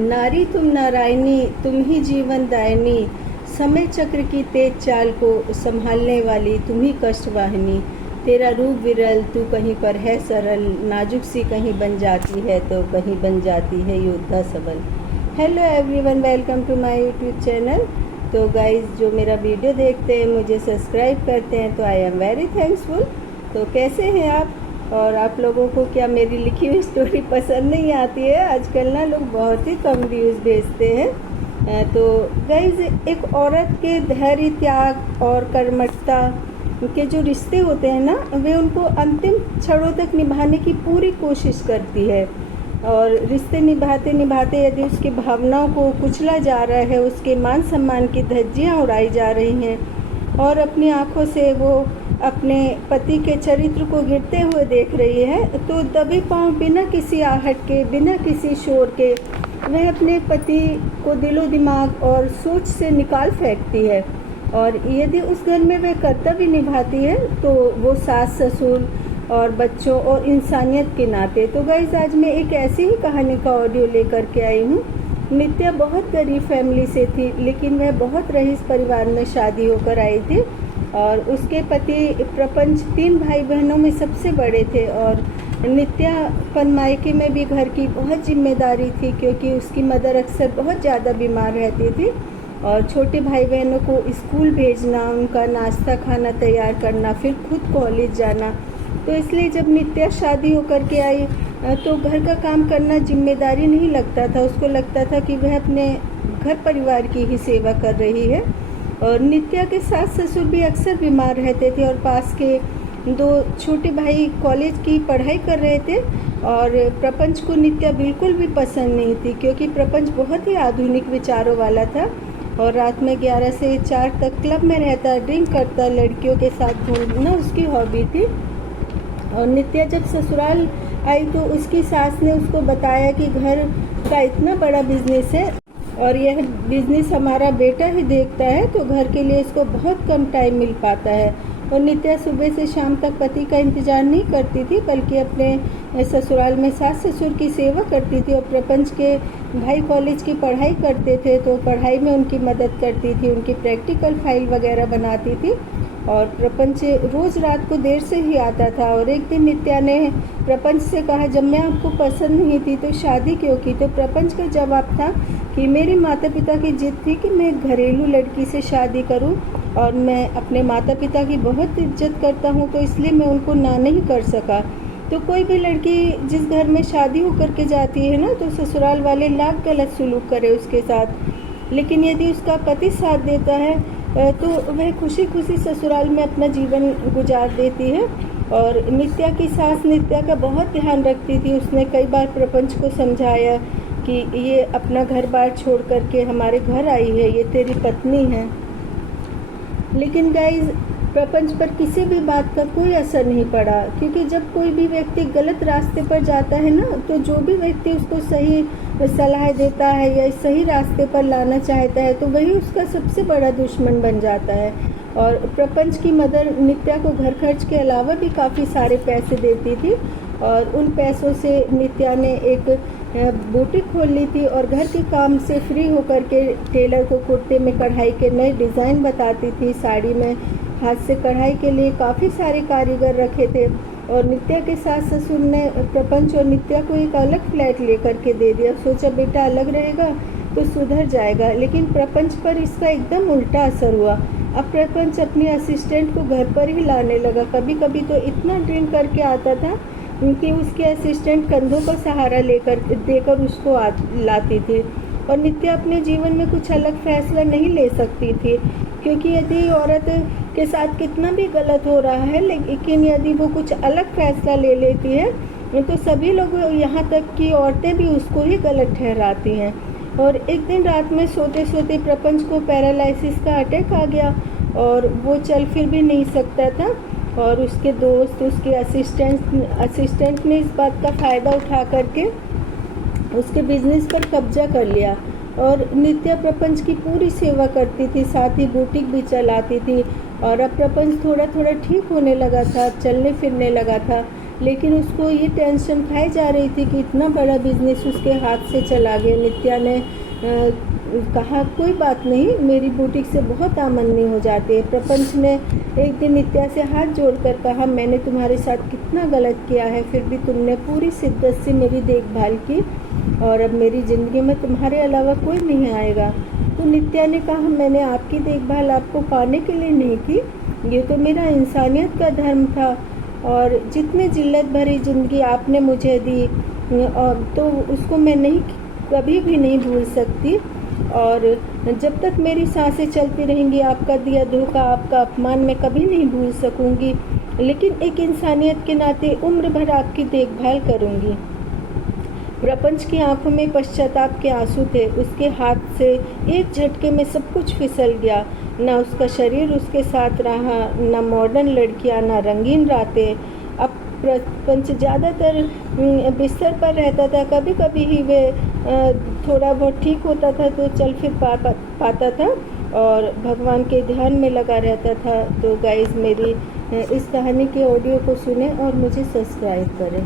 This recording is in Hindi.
नारी तुम नारायणी, तुम ही जीवन दायिनी, समय चक्र की तेज चाल को संभालने वाली तुम ही कष्ट वाहिनी। तेरा रूप विरल, तू कहीं पर है सरल, नाजुक सी कहीं बन जाती है तो कहीं बन जाती है योद्धा सबल। Hello everyone, welcome to my YouTube channel. तो गाइज, जो मेरा वीडियो देखते हैं, मुझे सब्सक्राइब करते हैं, तो आई एम वेरी थैंक्सफुल। तो कैसे हैं आप? और आप लोगों को क्या मेरी लिखी हुई स्टोरी पसंद नहीं आती है? आजकल ना लोग बहुत ही कम व्यूज़ भेजते हैं। तो गाइज, एक औरत के धैर्य, त्याग और कर्मठता के जो रिश्ते होते हैं ना, वे उनको अंतिम क्षणों तक निभाने की पूरी कोशिश करती है। और रिश्ते निभाते निभाते यदि उसकी भावनाओं को कुचला जा रहा है, उसके मान सम्मान की धज्जियाँ उड़ाई जा रही हैं और अपनी आंखों से वो अपने पति के चरित्र को गिरते हुए देख रही है, तो दबे पांव बिना किसी आहट के, बिना किसी शोर के वह अपने पति को दिलो दिमाग और सोच से निकाल फेंकती है। और यदि उस घर में वह कर्तव्य निभाती है तो वो सास ससुर और बच्चों और इंसानियत के नाते। तो गाइस, आज मैं एक ऐसी ही कहानी का ऑडियो लेकर के आई हूँ। नित्या बहुत गरीब फैमिली से थी, लेकिन वह बहुत रईस परिवार में शादी होकर आई थी और उसके पति प्रपंच 3 भाई बहनों में सबसे बड़े थे। और नित्या मायके में भी घर की बहुत जिम्मेदारी थी, क्योंकि उसकी मदर अक्सर बहुत ज़्यादा बीमार रहती थी और छोटे भाई बहनों को स्कूल भेजना, उनका नाश्ता खाना तैयार करना, फिर खुद कॉलेज जाना। तो इसलिए जब नित्या शादी होकर के आई तो घर का काम करना जिम्मेदारी नहीं लगता था, उसको लगता था कि वह अपने घर परिवार की ही सेवा कर रही है। और नित्या के सास ससुर भी अक्सर बीमार रहते थे और पास के 2 छोटे भाई कॉलेज की पढ़ाई कर रहे थे। और प्रपंच को नित्या बिल्कुल भी पसंद नहीं थी, क्योंकि प्रपंच बहुत ही आधुनिक विचारों वाला था और रात में 11 से 4 तक क्लब में रहता, ड्रिंक करता, लड़कियों के साथ घूमना उसकी हॉबी थी। और नित्या जब ससुराल आई तो उसकी सास ने उसको बताया कि घर का इतना बड़ा बिजनेस है और यह बिजनेस हमारा बेटा ही देखता है, तो घर के लिए इसको बहुत कम टाइम मिल पाता है। और नित्या सुबह से शाम तक पति का इंतजार नहीं करती थी, बल्कि अपने ससुराल में सास ससुर की सेवा करती थी। और प्रपंच के भाई कॉलेज की पढ़ाई करते थे तो पढ़ाई में उनकी मदद करती थी, उनकी प्रैक्टिकल फाइल वगैरह बनाती थी। और प्रपंच रोज़ रात को देर से ही आता था। और एक दिन नित्या ने प्रपंच से कहा, जब मैं आपको पसंद नहीं थी तो शादी क्यों की? तो प्रपंच का जवाब था कि मेरे माता पिता की जिद थी कि मैं एक घरेलू लड़की से शादी करूं और मैं अपने माता पिता की बहुत इज्जत करता हूं, तो इसलिए मैं उनको ना नहीं कर सका। तो कोई भी लड़की जिस घर में शादी होकर के जाती है ना, तो ससुराल वाले लाख गलत सलूक करे उसके साथ, लेकिन यदि उसका पति साथ देता है तो वह खुशी खुशी ससुराल में अपना जीवन गुजार देती है। और नित्या की सास नित्या का बहुत ध्यान रखती थी। उसने कई बार प्रपंच को समझाया कि ये अपना घर बार छोड़ करके हमारे घर आई है, ये तेरी पत्नी है। लेकिन गाइज, प्रपंच पर किसी भी बात का कोई असर नहीं पड़ा, क्योंकि जब कोई भी व्यक्ति गलत रास्ते पर जाता है ना, तो जो भी व्यक्ति उसको सही सलाह देता है या सही रास्ते पर लाना चाहता है, तो वही उसका सबसे बड़ा दुश्मन बन जाता है। और प्रपंच की मदर नित्या को घर खर्च के अलावा भी काफ़ी सारे पैसे देती थी और उन पैसों से नित्या ने एक बुटीक खोल ली थी और घर के काम से फ्री होकर के टेलर को कुर्ते में कढ़ाई के नए डिज़ाइन बताती थी। साड़ी में हाथ से कढ़ाई के लिए काफ़ी सारे कारीगर रखे थे। और नित्या के सास ससुर ने प्रपंच और नित्या को एक अलग फ्लैट लेकर के दे दिया। सोचा बेटा अलग रहेगा तो सुधर जाएगा, लेकिन प्रपंच पर इसका एकदम उल्टा असर हुआ। अब प्रपंच अपनी असिस्टेंट को घर पर ही लाने लगा। कभी कभी तो इतना ड्रिंक करके आता था कि उसके असिस्टेंट कंधों पर सहारा देकर उसको लाती थी। और नित्या अपने जीवन में कुछ अलग फैसला नहीं ले सकती थी, क्योंकि यदि औरत के साथ कितना भी गलत हो रहा है, लेकिन यदि वो कुछ अलग फैसला ले लेती है तो सभी लोग, यहाँ तक कि औरतें भी उसको ही गलत ठहराती हैं। और एक दिन रात में सोते सोते प्रपंच को पैरालिसिस का अटैक आ गया और वो चल फिर भी नहीं सकता था। और उसके दोस्त, उसके असिस्टेंट ने इस बात का फ़ायदा उठा करके उसके बिजनेस पर कब्जा कर लिया। और नित्या प्रपंच की पूरी सेवा करती थी, साथ ही बुटीक भी चलाती थी। और अब प्रपंच थोड़ा थोड़ा ठीक होने लगा था, चलने फिरने लगा था, लेकिन उसको ये टेंशन खाई जा रही थी कि इतना बड़ा बिजनेस उसके हाथ से चला गया। नित्या ने कहा कोई बात नहीं, मेरी बुटीक से बहुत आमदनी हो जाती है। प्रपंच ने एक दिन नित्या से हाथ जोड़कर कहा, मैंने तुम्हारे साथ कितना गलत किया है, फिर भी तुमने पूरी शिद्दत से मेरी देखभाल की और अब मेरी ज़िंदगी में तुम्हारे अलावा कोई नहीं आएगा। तो नित्या ने कहा, मैंने आपकी देखभाल आपको पाने के लिए नहीं की, ये तो मेरा इंसानियत का धर्म था। और जितनी जिल्लत भरी ज़िंदगी आपने मुझे दी तो उसको मैं कभी भी नहीं भूल सकती। और जब तक मेरी सांसें चलती रहेंगी आपका दिया धोखा, आपका अपमान मैं कभी नहीं भूल सकूंगी। लेकिन एक इंसानियत के नाते उम्र भर आपकी देखभाल करूंगी। प्रपंच की आंखों में पश्चाताप के आंसू थे। उसके हाथ से एक झटके में सब कुछ फिसल गया। न उसका शरीर उसके साथ रहा, न मॉडर्न लड़कियां, न रंगीन रातें। अब प्रपंच ज़्यादातर बिस्तर पर रहता था। कभी कभी ही वे थोड़ा बहुत ठीक होता था तो चल फिर पाता था और भगवान के ध्यान में लगा रहता था। तो गाइस, मेरी इस कहानी के ऑडियो को सुने और मुझे सब्सक्राइब करें।